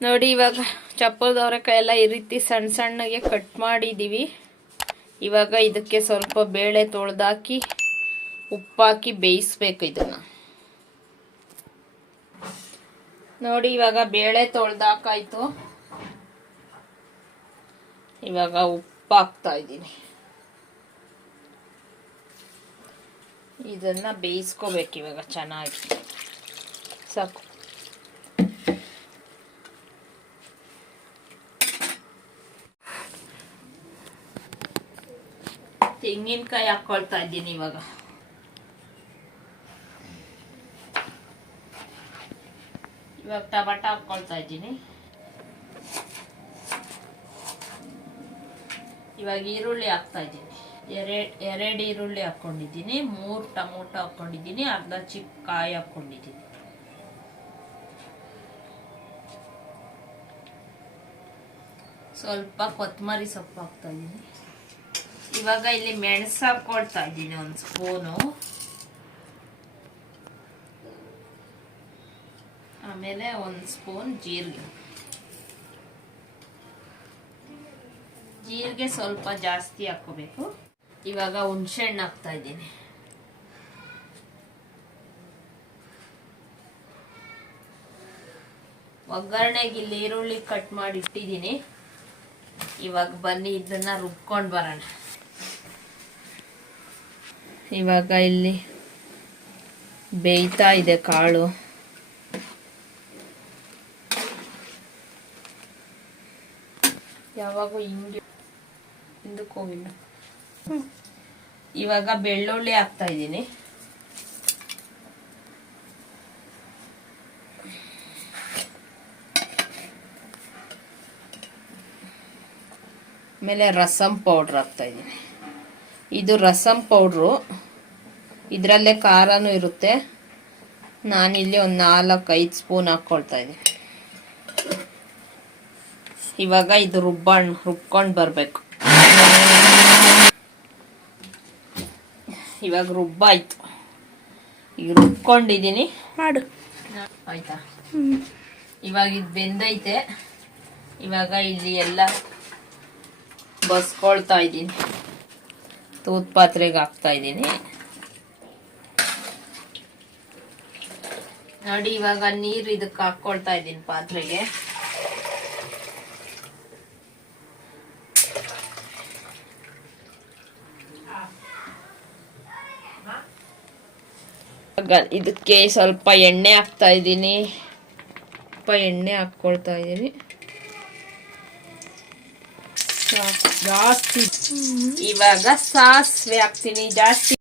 ನೋಡಿ, ಇವಾಗ ಚಪ್ಪಲ್ದವ್ರೆಕಾಯಿ ಎಲ್ಲ ಈ ರೀತಿ ಸಣ್ಣ ಸಣ್ಣಗೆ ಕಟ್ ಮಾಡಿದ್ದೀವಿ ಇವಾಗ ಇದಕ್ಕೆ ಸ್ವಲ್ಪ ಬೇಳೆ ತೊಳೆದಾಕಿ, ಉಪ್ಪಾಕಿ ಬೇಯಿಸ್ಬೇಕು ಇದನ್ನ. ನೋಡಿ, ಇವಾಗ ಬೇಳೆ ತೊಳೆದಾಕಾಯ್ತು. ಇವಾಗ ಉಪ್ಪು ಹಾಕ್ತಾ ಇದ್ದೀನಿ. ಇದನ್ನ ಬೇಯಿಸ್ಕೋಬೇಕು ಇವಾಗ ಚೆನ್ನಾಗಿ. ಸಾಕು. ತೆಂಗಿನಕಾಯಿ ಹಾಕೊಳ್ತಾ ಇದ್ದೀನಿ ಇವಾಗ. ಇವಾಗ ಟಮಾಟ ಹಾಕೊಳ್ತಾ ಇದ್ದೀನಿ. ಇವಾಗ ಈರುಳ್ಳಿ ಹಾಕ್ತಾ ಇದ್ದೀನಿ. ಎರಡು ಎರಡು ಈರುಳ್ಳಿ ಹಾಕ್ಕೊಂಡಿದ್ದೀನಿ ಮೂರು ಟೊಮೊಟೊ ಹಾಕ್ಕೊಂಡಿದ್ದೀನಿ ಅರ್ಧ ಚಿಕ್ಕ ಕಾಯಿ ಹಾಕ್ಕೊಂಡಿದ್ದೀನಿ ಸ್ವಲ್ಪ ಕೊತ್ತಂಬರಿ ಸೊಪ್ಪು ಹಾಕ್ತಾ ಇದ್ದೀನಿ. ಇವಾಗ ಇಲ್ಲಿ ಮೆಣಸು ಹಾಕೊಳ್ತಾ ಇದ್ದೀನಿ ಒಂದು ಸ್ಪೂನು. ಆಮೇಲೆ ಒಂದು ಸ್ಪೂನ್ ಜೀರಿಗೆ. ಜೀರಿಗೆ ಸ್ವಲ್ಪ ಜಾಸ್ತಿ ಹಾಕೋಬೇಕು ಇವಾಗ ಹುಣಸೆಹಣ್ಣು ಹಾಕ್ತಾ ಇದ್ದೀನಿ. ಒಗ್ಗರಣೆಗೆ ಇಲ್ಲಿ ಈರುಳ್ಳಿ ಕಟ್ ಮಾಡಿ ಇಟ್ಟಿದ್ದೀನಿ. ಇವಾಗ ಬನ್ನಿ, ಇದನ್ನ ರುಬ್ಕೊಂಡು ಬರೋಣ. ಇವಾಗ ಇಲ್ಲಿ ಬೇಯ್ತಾ ಇದೆ ಕಾಳು. ಯಾವಾಗ ಹಿಂಗೆ ಹಿಂದಕ್ಕೆ ಹೋಗಿಲ್ಲ. ಇವಾಗ ಬೆಳ್ಳುಳ್ಳಿ ಹಾಕ್ತಾ ಇದ್ದೀನಿ. ಆಮೇಲೆ ರಸಂ ಪೌಡ್ರ್ ಹಾಕ್ತಾ ಇದ್ದೀನಿ. ಇದು ರಸಂ ಪೌಡ್ರು. ಇದರಲ್ಲೇ ಖಾರನೂ ಇರುತ್ತೆ. ನಾನಿಲ್ಲಿ ಒಂದು ನಾಲ್ಕು ಐದು ಸ್ಪೂನ್ ಹಾಕ್ಕೊಳ್ತಾ ಇದ್ದೀನಿ. ಇವಾಗ ಇದು ರುಬ್ಬಣ್ ರುಬ್ಕೊಂಡು ಬರಬೇಕು. ಇವಾಗ ರುಬ್ಬಾಯ್ತು. ಈಗ ರುಬ್ಕೊಂಡಿದ್ದೀನಿ. ಮಾಡು. ಆಯ್ತಾ? ಇವಾಗ ಇದು ಬೆಂದೈತೆ. ಇವಾಗ ಇಲ್ಲಿ ಎಲ್ಲ ಬಸ್ಕೊಳ್ತಾ ಇದ್ದೀನಿ. ತೂತ್ ಪಾತ್ರೆಗೆ ಹಾಕ್ತಾ ಇದ್ದೀನಿ. ನೋಡಿ ಇವಾಗ ನೀರು ಇದಕ್ಕೆ ಹಾಕೊಳ್ತಾ ಇದ್ದೀನಿ ಪಾತ್ರೆಗೆ. ಇದಕ್ಕೆ ಸ್ವಲ್ಪ ಎಣ್ಣೆ ಹಾಕ್ತಾ ಇದ್ದೀನಿ. ಸ್ವಲ್ಪ ಎಣ್ಣೆ ಹಾಕ್ಕೊಳ್ತಾ ಇದ್ದೀನಿ. ಜಾಸ್ತಿ. ಇವಾಗ ಸಾಸಿವೆ ಹಾಕ್ತೀನಿ ಜಾಸ್ತಿ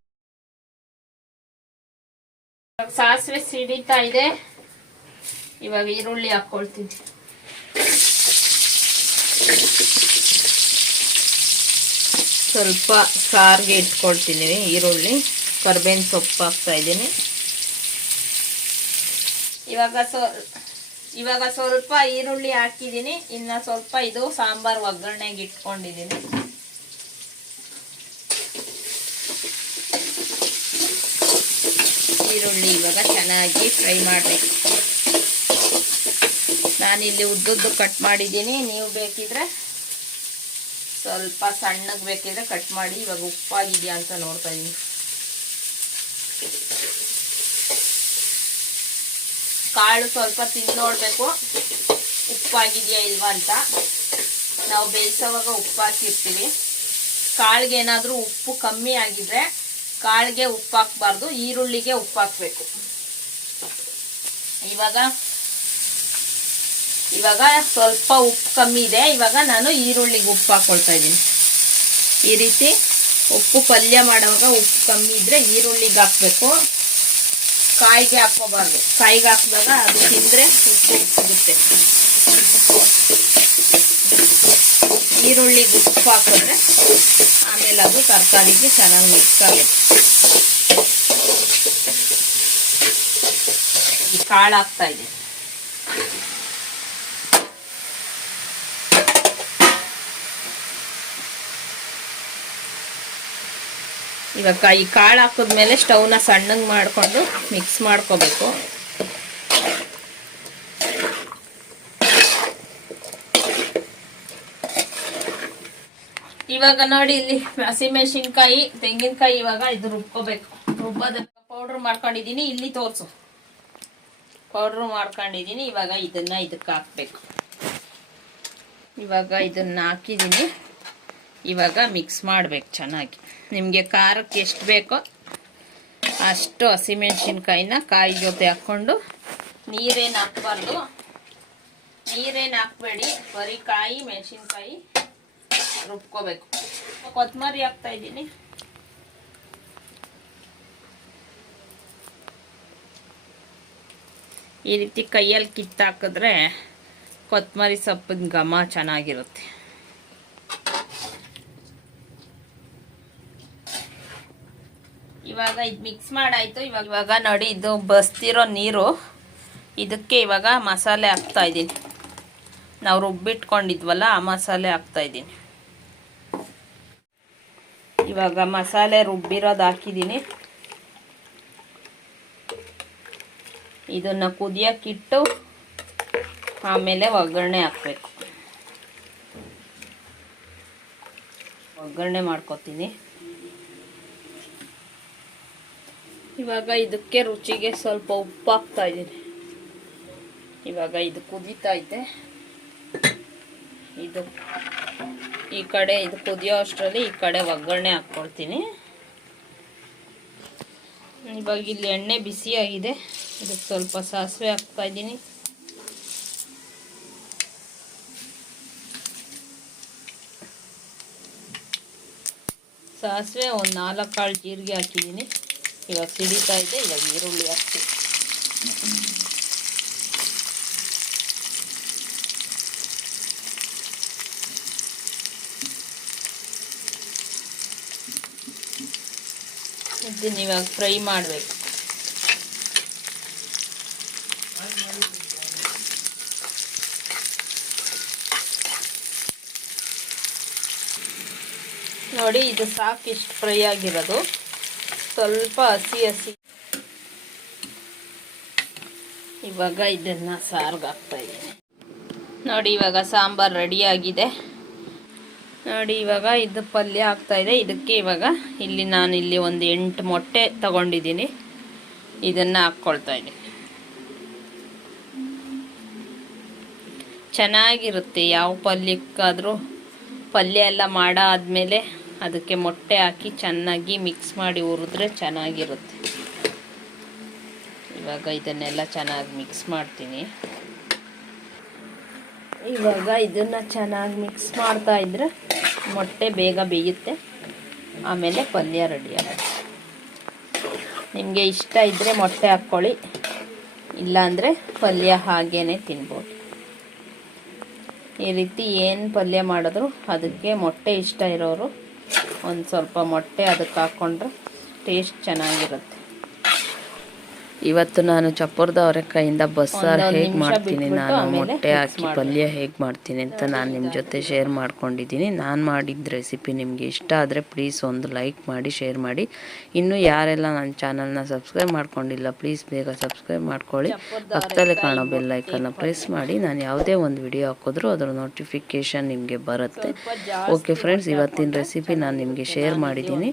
ಇವಾಗ ಸಾಸಿವೆ ಸಿಡಿತಾ ಇದೆ. ಇವಾಗ ಈರುಳ್ಳಿ ಹಾಕ್ಕೊಳ್ತೀನಿ ಸ್ವಲ್ಪ ಸಾರಿಗೆ ಇಟ್ಕೊಳ್ತೀನಿ ಈರುಳ್ಳಿ. ಕರ್ಬೇವಿನ ಸೊಪ್ಪು ಹಾಕ್ತಾ ಇದ್ದೀನಿ. ಇವಾಗ ಸೊ, ಇವಾಗ ಸ್ವಲ್ಪ ಈರುಳ್ಳಿ ಹಾಕಿದ್ದೀನಿ. ಇನ್ನು ಸ್ವಲ್ಪ ಇದು ಸಾಂಬಾರು ಒಗ್ಗರಣೆಗೆ ಇಟ್ಕೊಂಡಿದ್ದೀನಿ. ಈರುಳ್ಳಿ ಇವಾಗ ಚೆನ್ನಾಗಿ ಫ್ರೈ ಮಾಡಬೇಕು ನಾನಿಲ್ಲಿ ಉದ್ದುದ್ದು ಕಟ್ ಮಾಡಿದ್ದೀನಿ. ನೀವು ಬೇಕಿದ್ರೆ ಸ್ವಲ್ಪ ಸಣ್ಣಗೆ ಬೇಕಿದ್ರೆ ಕಟ್ ಮಾಡಿ, ಇವಾಗ ಉಪ್ಪಾಗಿದೆಯಾ ಅಂತ ನೋಡ್ತಾ ಇದ್ದೀನಿ ಕಾಳು ಸ್ವಲ್ಪ ತಿಂದು ನೋಡಬೇಕು. ಉಪ್ಪಾಗಿದೆಯಾ ಇಲ್ವಾ ಅಂತ. ನಾವು ಬೇಯಿಸೋವಾಗ ಉಪ್ಪು ಹಾಕಿರ್ತೀವಿ. ಕಾಳಿಗೆ ಏನಾದರೂ ಉಪ್ಪು ಕಮ್ಮಿ ಆಗಿದ್ರೆ ಕಾಳಿಗೆ ಉಪ್ಪು ಹಾಕ್ಬಾರ್ದು, ಈರುಳ್ಳಿಗೆ ಉಪ್ಪು ಹಾಕ್ಬೇಕು. ಇವಾಗ ಇವಾಗ ಸ್ವಲ್ಪ ಉಪ್ಪು ಕಮ್ಮಿ ಇದೆ. ಇವಾಗ ನಾನು ಈರುಳ್ಳಿಗೆ ಉಪ್ಪು ಹಾಕೊಳ್ತಾ ಇದ್ದೀನಿ. ಈ ರೀತಿ ಉಪ್ಪು ಪಲ್ಯ ಮಾಡುವಾಗ ಉಪ್ಪು ಕಮ್ಮಿ ಇದ್ರೆ ಈರುಳ್ಳಿಗೆ ಹಾಕ್ಬೇಕು. ಕಾಯಿಗೆ ಹಾಕ್ಕೋಬಾರ್ದು ಕಾಯಿಗೆ ಹಾಕಿದಾಗ ಅದು ತಿಂದರೆ ಉಪ್ಪು ಸಿಗುತ್ತೆ. ಈರುಳ್ಳಿಗೆ ಉಪ್ಪು ಹಾಕಿದ್ರೆ ಆಮೇಲೆ ಅದು ತರಕಾರಿಗೆ ಚೆನ್ನಾಗಿ ಮಿಕ್ಸ್ ಆಗುತ್ತೆ. ಈ ಕಾಳು ಹಾಕ್ತಾ ಇದೆ. ಇವಾಗ ಈ ಕಾಳು ಹಾಕಿದ್ಮೇಲೆ ಸ್ಟವ್ನ ಸಣ್ಣಗೆ ಮಾಡಿಕೊಂಡು ಮಿಕ್ಸ್ ಮಾಡ್ಕೋಬೇಕು. ಇವಾಗ ನೋಡಿ ಇಲ್ಲಿ ಹಸಿಮೆಣಸಿನ್ಕಾಯಿ ತೆಂಗಿನಕಾಯಿ ಇವಾಗ ಇದು ರುಬ್ಕೋಬೇಕು. ರುಬ್ಬೋದ ಪೌಡ್ರ್ ಮಾಡ್ಕೊಂಡಿದ್ದೀನಿ, ಇಲ್ಲಿ ತೋರ್ಸು. ಪೌಡ್ರ್ ಮಾಡ್ಕೊಂಡಿದ್ದೀನಿ, ಇವಾಗ ಇದನ್ನ ಇದಕ್ಕೆ ಹಾಕ್ಬೇಕು. ಇವಾಗ ಇದನ್ನ ಹಾಕಿದೀನಿ ಇವಾಗ ಮಿಕ್ಸ್ ಮಾಡ್ಬೇಕು ಚೆನ್ನಾಗಿ. ನಿಮಗೆ ಖಾರಕ್ಕೆ ಎಷ್ಟು ಬೇಕೋ ಅಷ್ಟು ಹಸಿಮೆಣಸಿನ್ಕಾಯಿನ ಕಾಯಿ ಜೊತೆ ಹಾಕ್ಕೊಂಡು ನೀರೇನು ಹಾಕ್ಬಾರ್ದು. ನೀರೇನು ಹಾಕ್ಬೇಡಿ. ಬರೀ ಕಾಯಿ, ಮೆಣಸಿನ್ಕಾಯಿ. ರುಬ್ಕೋಬೇಕು. ಕೊತ್ತಂಬರಿ ಹಾಕ್ತಾ ಇದ್ದೀನಿ. ಈ ರೀತಿ ಕೈಯಲ್ಲಿ ಕಿತ್ತಾಕಿದ್ರೆ ಕೊತ್ತಂಬರಿ ಸೊಪ್ಪಿನ ಘಮ ಚೆನ್ನಾಗಿರುತ್ತೆ. ಇವಾಗ ಇದು ಮಿಕ್ಸ್ ಮಾಡಾಯಿತು. ಇವಾಗ ಇವಾಗ ನೋಡಿ, ಇದು ಬಸ್ತಿರೋ ನೀರು. ಇದಕ್ಕೆ ಇವಾಗ ಮಸಾಲೆ ಹಾಕ್ತಾ ಇದ್ದೀನಿ. ನಾವು ರುಬ್ಬಿಟ್ಕೊಂಡಿದ್ವಲ್ಲ, ಆ ಮಸಾಲೆ ಹಾಕ್ತಾ ಇದ್ದೀನಿ. ಇವಾಗ ಮಸಾಲೆ ರುಬ್ಬಿರೋದು ಹಾಕಿದ್ದೀನಿ. ಇದನ್ನು ಕುದಿಯೋಕ್ಕಿಟ್ಟು ಆಮೇಲೆ ಒಗ್ಗರಣೆ ಹಾಕ್ಬೇಕು. ಒಗ್ಗರಣೆ ಮಾಡ್ಕೊತೀನಿ. ಇವಾಗ ಇದಕ್ಕೆ ರುಚಿಗೆ ಸ್ವಲ್ಪ ಉಪ್ಪು ಹಾಕ್ತಾ ಇದ್ದೀನಿ. ಇವಾಗ ಇದು ಕುದೀತಾ ಇದೆ. ಇದು ಈ ಕಡೆ ಇದು ಕುದಿಯೋ ಅಷ್ಟರಲ್ಲಿ ಈ ಕಡೆ ಒಗ್ಗರಣೆ ಹಾಕ್ಕೊಳ್ತೀನಿ ಇವಾಗ ಇಲ್ಲಿ ಎಣ್ಣೆ ಬಿಸಿಯಾಗಿದೆ ಇದಕ್ಕೆ ಸ್ವಲ್ಪ ಸಾಸಿವೆ ಹಾಕ್ತಾ ಇದ್ದೀನಿ. ಸಾಸಿವೆ ಒಂದು ನಾಲ್ಕು ಕಾಳು ಜೀರಿಗೆ ಹಾಕಿದ್ದೀನಿ. ಇವಾಗ ಸಿಡಿತಾ ಇದೆ. ಇವಾಗ ಈರುಳ್ಳಿ ಹಾಕ್ತೀನಿ. ಇದನ್ನ ಇವಾಗ ಫ್ರೈ ಮಾಡಬೇಕು. ನೋಡಿ, ಇದು ಸಾಕು ಇಷ್ಟು ಫ್ರೈ ಆಗಿರೋದು. ಸ್ವಲ್ಪ ಹಸಿ ಹಸಿ. ಇವಾಗ ಇದನ್ನು ಸಾರ್ಗೆ ಹಾಕ್ತಾ ಇದ್ದೀನಿ. ನೋಡಿ, ಇವಾಗ ಸಾಂಬಾರು ರೆಡಿಯಾಗಿದೆ ನೋಡಿ, ಇವಾಗ ಇದು ಪಲ್ಯ ಆಗ್ತಾ ಇದೆ. ಇದಕ್ಕೆ ಇವಾಗ ಇಲ್ಲಿ ನಾನು ಇಲ್ಲಿ ಒಂದು ಎಂಟು ಮೊಟ್ಟೆ ತಗೊಂಡಿದ್ದೀನಿ. ಇದನ್ನು ಹಾಕ್ಕೊಳ್ತಾ ಇದ್ದೀನಿ. ಚೆನ್ನಾಗಿರುತ್ತೆ ಯಾವ ಪಲ್ಯಕ್ಕಾದರೂ. ಪಲ್ಯ ಎಲ್ಲ ಮಾಡಾದ್ಮೇಲೆ ಅದಕ್ಕೆ ಮೊಟ್ಟೆ ಹಾಕಿ ಚೆನ್ನಾಗಿ ಮಿಕ್ಸ್ ಮಾಡಿ ಹುರಿದ್ರೆ ಚೆನ್ನಾಗಿರುತ್ತೆ. ಇವಾಗ ಇದನ್ನೆಲ್ಲ ಚೆನ್ನಾಗಿ ಮಿಕ್ಸ್ ಮಾಡ್ತೀನಿ. ಇವಾಗ ಇದನ್ನ ಚೆನ್ನಾಗಿ ಮಿಕ್ಸ್ ಮಾಡ್ತಾ ಇದ್ರೆ ಮೊಟ್ಟೆ ಬೇಗ ಬೇಯುತ್ತೆ. ಆಮೇಲೆ ಪಲ್ಯ ರೆಡಿ ಆಗುತ್ತೆ. ನಿಮಗೆ ಇಷ್ಟ ಇದ್ದರೆ ಮೊಟ್ಟೆ ಹಾಕ್ಕೊಳ್ಳಿ. ಇಲ್ಲಾಂದರೆ ಪಲ್ಯ ಹಾಗೇ ತಿನ್ಬೋದು. ಈ ರೀತಿ ಏನು ಪಲ್ಯ ಮಾಡಿದ್ರು ಅದಕ್ಕೆ ಮೊಟ್ಟೆ ಇಷ್ಟ ಇರೋರು ಒಂದು ಸ್ವಲ್ಪ ಮೊಟ್ಟೆ ಅದಕ್ಕೆ ಹಾಕ್ಕೊಂಡ್ರೆ ಟೇಸ್ಟ್ ಚೆನ್ನಾಗಿರುತ್ತೆ. ಇವತ್ತು ನಾನು ಚಪ್ಪರದ ಅವರೆಕಾಯಿಂದ ಬಸ್ಸಾರು ಹೇಗೆ ಮಾಡ್ತೀನಿ ನಾನು ಮೊಟ್ಟೆ ಹಾಕಿ ಪಲ್ಯ ಹೇಗೆ ಮಾಡ್ತೀನಿ ಅಂತ ನಾನು ನಿಮ್ಮ ಜೊತೆ ಶೇರ್ ಮಾಡ್ಕೊಂಡಿದ್ದೀನಿ. ನಾನು ಮಾಡಿದ ರೆಸಿಪಿ ನಿಮಗೆ ಇಷ್ಟ ಆದರೆ ಪ್ಲೀಸ್ ಒಂದು ಲೈಕ್ ಮಾಡಿ ಶೇರ್ ಮಾಡಿ. ಇನ್ನು ಯಾರೆಲ್ಲ ನನ್ನ ಚಾನಲ್ನ ಸಬ್ಸ್ಕ್ರೈಬ್ ಮಾಡ್ಕೊಂಡಿಲ್ಲ ಪ್ಲೀಸ್ ಬೇಗ ಸಬ್ಸ್ಕ್ರೈಬ್ ಮಾಡ್ಕೊಳ್ಳಿ. ಪಕ್ಕದಲ್ಲೇ ಕಾಣೋ ಬೆಲ್ ಐಕನ್ನ ಪ್ರೆಸ್ ಮಾಡಿ. ನಾನು ಯಾವುದೇ ಒಂದು ವಿಡಿಯೋ ಹಾಕಿದ್ರೂ ಅದರ ನೋಟಿಫಿಕೇಷನ್ ನಿಮಗೆ ಬರುತ್ತೆ. ಓಕೆ ಫ್ರೆಂಡ್ಸ್ ಇವತ್ತಿನ ರೆಸಿಪಿ ನಾನು ನಿಮಗೆ ಶೇರ್ ಮಾಡಿದ್ದೀನಿ.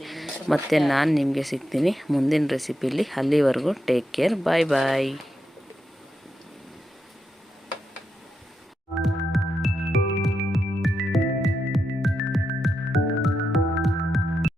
ಮತ್ತು ನಾನು ನಿಮಗೆ ಸಿಗ್ತೀನಿ ಮುಂದಿನ ರೆಸಿಪಿಲಿ ಅಲ್ಲಿವರೆಗೂ ಟೇಕ್ care. Bye-bye.